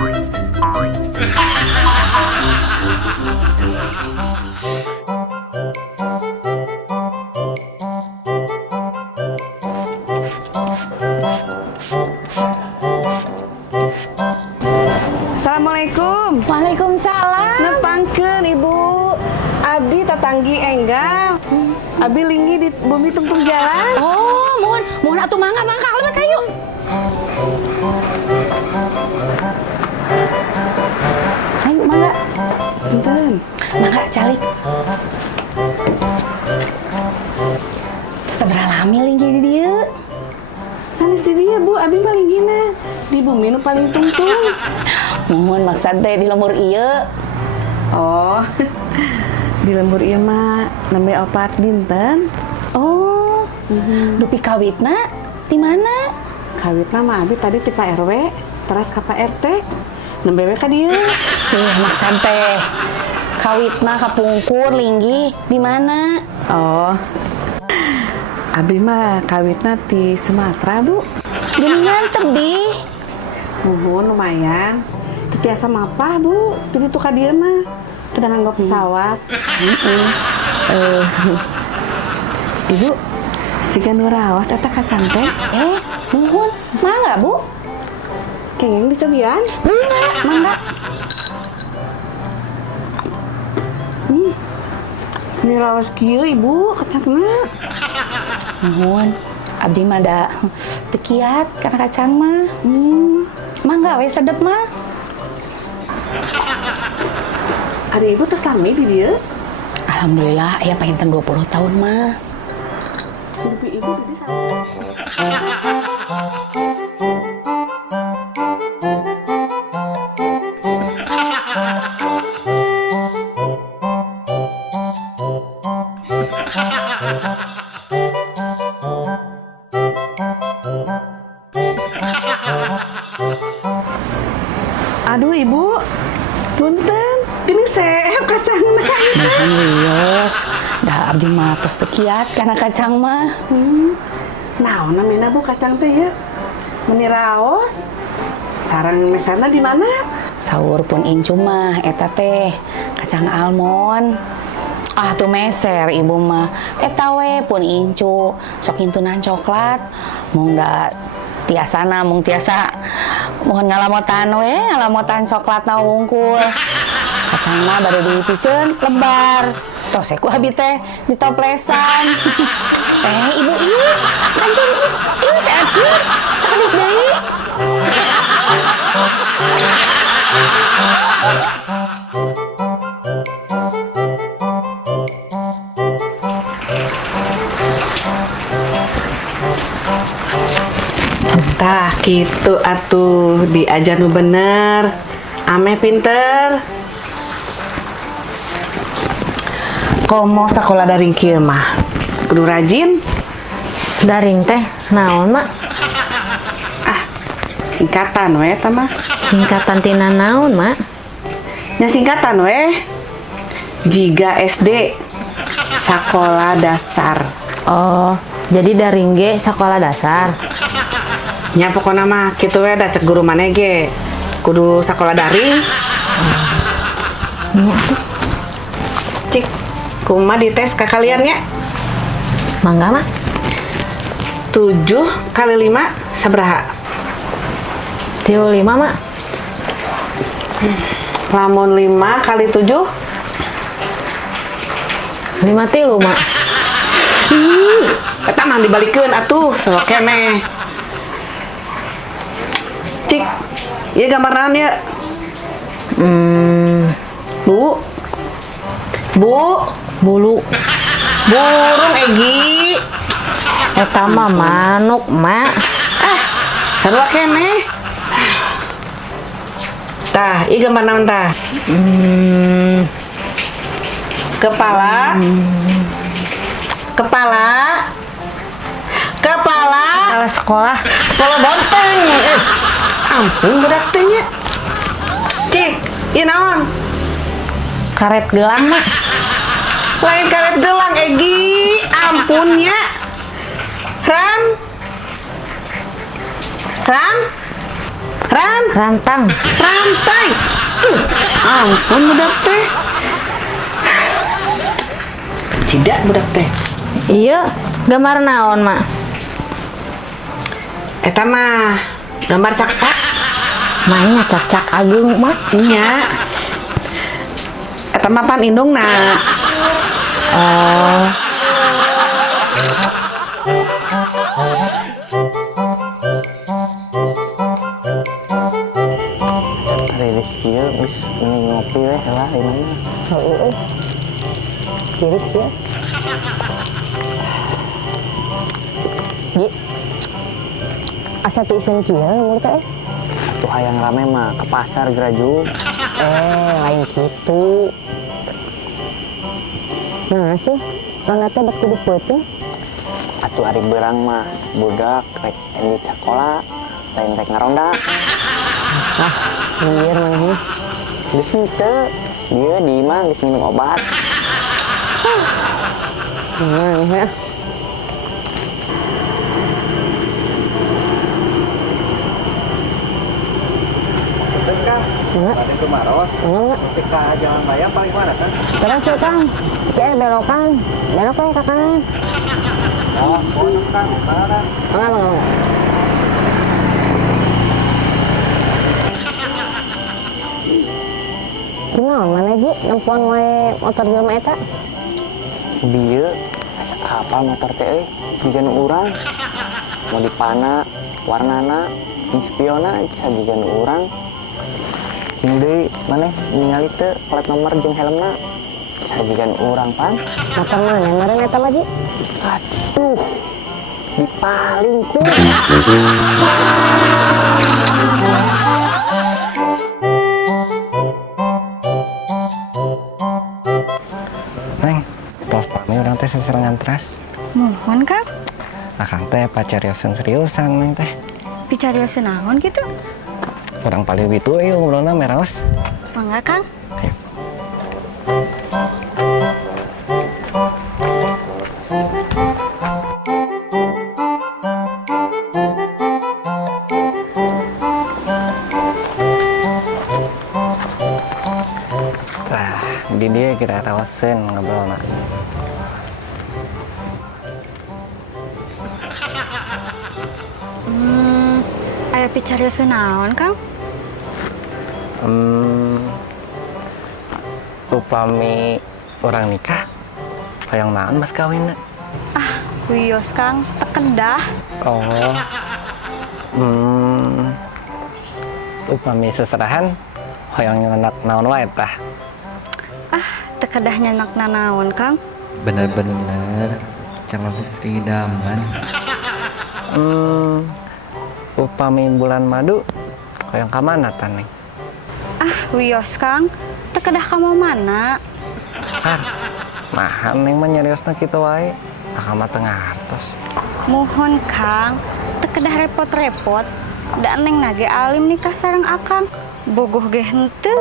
Assalamualaikum. Waalaikumsalam. Nepangkeun Ibu. Abdi tatanggi enggal. Abdi linggi di bumi tungtung jalan. Oh, mohon atuh mangga lebat ayo. Ayo mangga. Punten. Mangga calik. Sabaraha lami linggi di dieu? Sanes di dieu Bu, abdi mah linggina di bumi nu paling tungtung. Mohon maksud teh di lembur ieu. Oh. Di lembur ieu mah nembe opat dinten. Oh. Dupi kawitna di mana? Kawitna mah abdi tadi ti Pak RW, teras ka Pak RT. Nembe we ka dieu. Maksud teh kawitna kapungkur linggi di mana? Oh. Abdi mah kawitna ti Sumatera, Bu. Geuningan tebih. Nuhun lumayan. Teu tiasa mapah, Bu. Teu ditu ka dieu mah. Teu nganggo pesawat. Ibu, siga nu raos eta kacang teh. Nuhun. Mangga, Bu? Kengeng dicobian. Mangga. Ini raos kieu, Ibu, kacangna. Nuhun. Abdi mah da teu kiat kana kacang mah. Mangga we sedep mah. Ari Ibu tos lami di dieu? Alhamdulillah aya pahinten 20 tahun mah. Hidup Ibu di sana. Aduh Ibu, punten, gini seep kacangna. Nuhun wios. Da abdi mah tos teu kiat kana kacang mah. Naon namina Bu kacang teh ya? Meni raos. Sarang mesana di mana? Saur pun incu mah eta teh kacang almond. Ah tuh meser ibu mah. Eta we pun incu sok intunan coklat. Mung da tiasana mung tiasa mohon ngalamotan we ngalamotan coklatna wungkul. Kacang mah baru dipiceun lebar. Tos ku abi teh ditoplesan. Ibu ieu kanjeng ini seakeun sakadit deui. Tah kitu atuh diajar nu bener. Ame pinter. Komo sakola daring kieu mah kudu rajin. Daring teh naon mak? Ah, singkatan we eta mah. Singkatan tina naon mak? Nya singkatan we. Jiga SD Sakola Dasar. Oh, jadi daring ge sekolah dasar. Nya pokona mah kitu we da cek guru maneh ge. Kudu sakola daring. Nya tuh. Cik, kumaha dites ka kalian nya? Mangga mak? 7 kali 5 sabaraha? 35 mak? Lamun 5 kali 7? 53 mak? Eta mah dibalikeun atuh, sok keneh. Cik, ieu gambar naon ieu? Bu. Bulu. Burung Egi. Eta mah manuk mak. Sarua keneh. Tah, ieu gambar naon tah? Kepala. Kepala sekolah. Kepala bonteng. Ampun budak teh nya. Cik, ieu naon? Karet gelang mak. Lain karet gelang Egi. Ampunnya. Ran. Rantang. Rantai. Ampun budak teh. Tidak budak teh. Iya, gambar naon, Mak? Eta mah gambar cak-cak. Mainnya cak-cak agung, Mak. Nya. Eta mah pan indungna. Oh, Rilis kieu geus mending ngopi we heula imana. Heueuh. Tiris dia. Ji. Asa teu iseun kieu umur teh? Tuh hayang rame mah ke pasar Graju. Lain kitu. Nah sih, rangga teh bak kudu peuting. Atuh ari beurang mah budak rek di sekolah lain rek ngaronda. Lieur manehna. Geus henteu. Dia di imah geus minum obat. Nah, ya. Betul kan? Enggak. Ada itu Maros. Enggak. Ketika jalan raya apa gimana kan? Terus ya Kang, kayak belokan. Belok ya ke kanan. Oh, boleh kan. Mana? Enggak. Gimana mana Ji, nempuan wae motor jelema eta? Bieu asa kapal motor teh euy. Jiga nu urang. Mau dipana, warnana, spiona sajiga nu urang. Jeung deui maneh ningali teu plat nomor jeung helmna. Sajiga nu urang pan. Motor mana meureun eta mah Ji? Aduh. Dipaling ku. Neng, tos pami urang teh seserangan teras. Mohon Kang, Akang teh pacariyosan seriusan neng teh. bicariosan naon gitu? Urang paling itu ngobrolna meraos. Mangga Kang. Ayo. Nah, di dia kira raosin ngobrolna. Aya bicariosan naon Kang? Upami orang nikah, hayang naon mas kawinna? Wios Kang, tekedah. Oh, upami seserahan, hoyong nyenak naon wae tah. Tekedah nyanak naon Kang? Bener-bener calon istri idaman. Upami bulan madu, hoyong kamana taneng? Wios Kang, tekedah kamu mana? Har, nah neng mah nyariosna kitu wae, akang mah teu ngartos. Mohon Kang, tekedah repot-repot. Da neng nage alim nikah sareng Akang. Bogoh ge henteu.